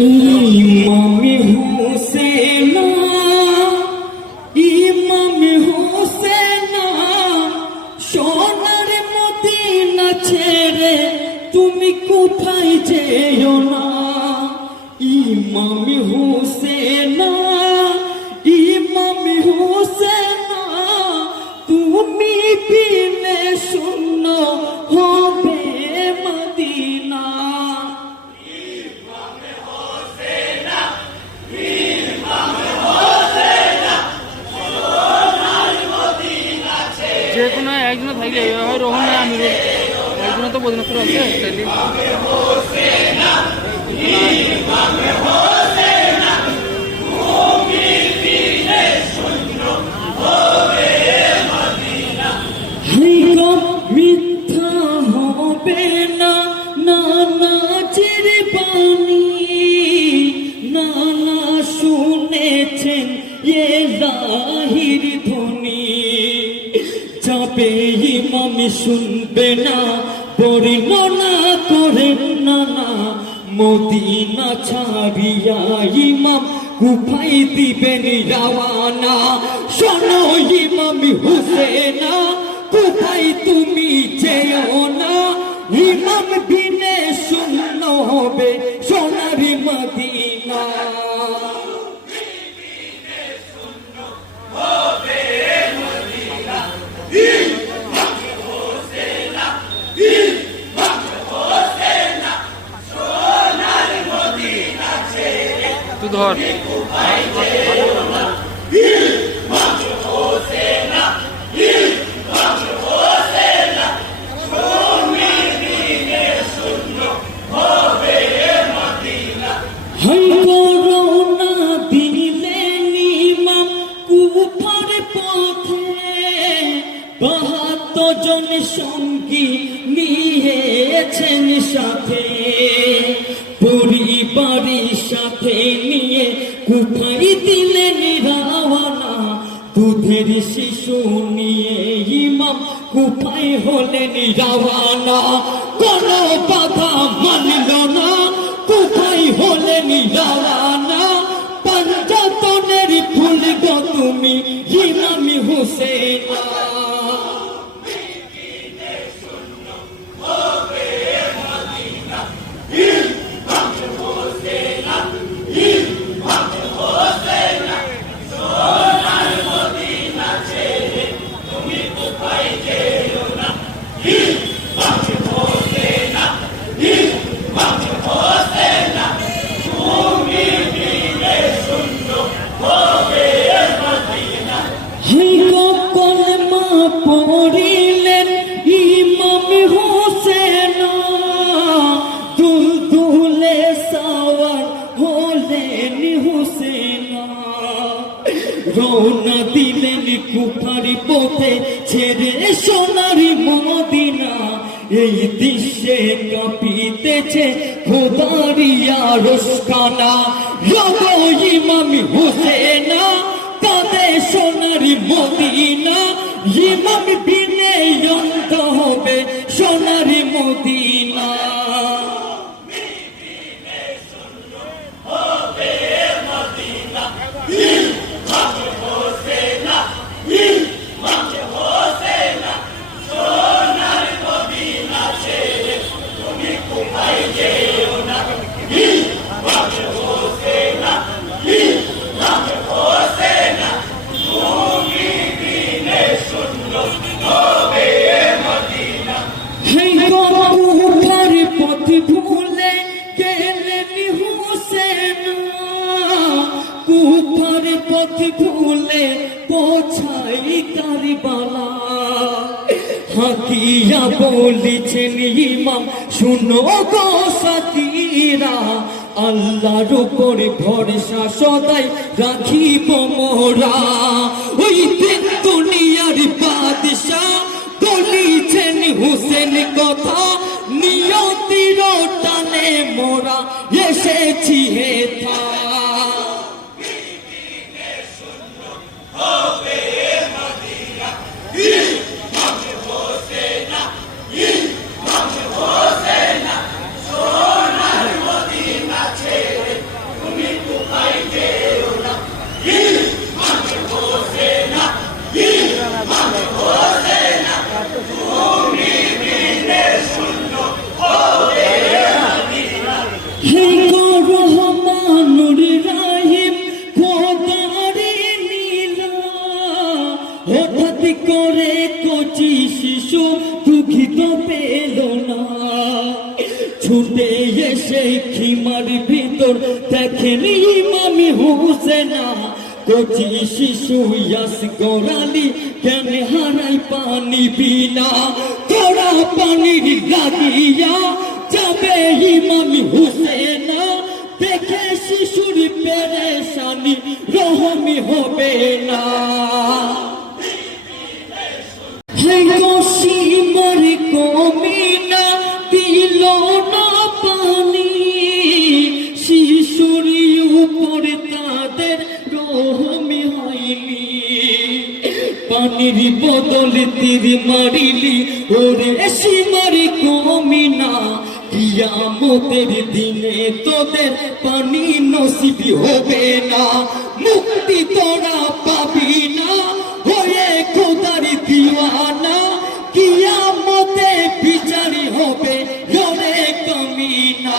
ইমাম হোসেন, ইমাম হোসেন, সোনার মদিনা ছেড়ে তুমি কোথায় যেও না। ইমাম হোসেন, ইমাম হোসেন, তুমি বিনে শূন্য হবে মদিনা। যে কোনো একজন থাকলে হয় রোহন হয় আমির, একজন তো বদনাপুর আছে তাইলে মিথ্যা হবে না, নানা চিরবাণী, নানা শুনেছেন এলাহির ধ্বনি। যাবে ইমাম শুনবে না, বর্ণনা করেন নানা, মদিনা ছাড়িয়া ইমাম কুফাই দিবেন রওয়ানা। শোনো ইমাম হুসেনা, কুফাই তুমি যেও না, ইমাম বিনে শূন্য হবে সোনার মদিনা। তুই ধর করোনা দিলেন ইমাম কুফার পথে, ৭২ জন সঙ্গী নিয়েছেন সাথে, পরিবারের সাথে নিয়ে কুফাই দিলেন রওয়ানা। দুধের শিশু নিয়ে ইমাম কুফাই হলেন রওয়ানা। কোনো বাধা মানল না, কুফাই হলেন রওয়ানা। পঞ্চতনের ফুল গো তুমি ইমাম হোসেনা। কলমা পড়িলেন ইমাম হোসেন, দুলদুলে সাওয়ার হলেন হোসেনা। রওনা দিলেন কুফার পথে ছেড়ে সোনার মদিনা। এই দৃশ্যে কাঁপিতেছে খোদারিয়া রোশখানা। রগো ইমাম হোসেনা, কাঁদে সোনার মদিনা। ইমাম বিনে অন্ধ হবে সোনার মদিনা। কুফার পথ ভুলে গেলেন হোসেন, কুফার পথ ভুলে পৌঁছাই কারবালা। হাকিয়া বলিছেন ইমাম শুনো গো সাথীরা, আল্লাহর উপর ভরসা সদাই রাখিব মোরা। ওই দিন দুনিয়ার বাদশা বলিছেন হোসেন কথা, নিয়তির টানে মোরা এসেছি হেথা। পেল না। ছুটে এসে খিমার ভিতর দেখেন ইমাম হোসেনা, কচি শিশু আসগর আলী কেন হারাই পানি বিনা। তোরা পানির লাগিয়া যাবে ইমাম হোসেনা, দেখে শিশুর পেরেশানি রহমি হবে না। সীমার কমিনা দিল না পানি, শিশুর উপর তাদের রহমি হয়নি। পানির বদল তীর মারিলি ওরে সীমার কমিনা, কিয়ামতের দিনে তোদের পানি নসিব হবে না। মুক্তি তোরা পাবি না হয়ে খোদার দিওয়ানা, কিয়ামতে বিচারি হবে ওরে কমিনা।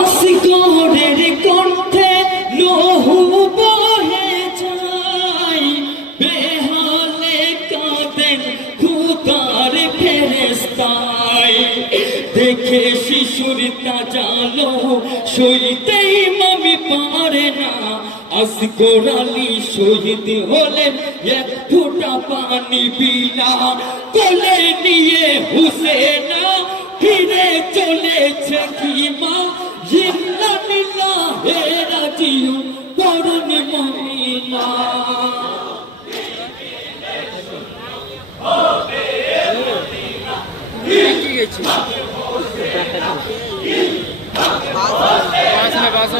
আসগরের কণ্ঠে লহু বহে যায়, বেহালে কাঁদেন খোদার ফেরেশতায়। দেখে শিশুর তাজা লহু সইতে ইমাম পারে না, আসগর আলী শহীদ হলেন এক ফোঁটা পানি বিনা। কোলে নিয়ে হুসেনা ফিরে চলেছে খিমা, জিল্লা নিল্লা হে রাজিউ করুন মমিনা। কি গেছি বাস না বাস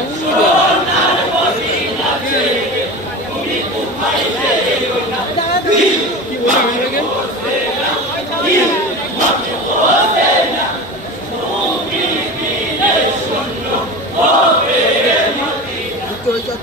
কি বলে চলছে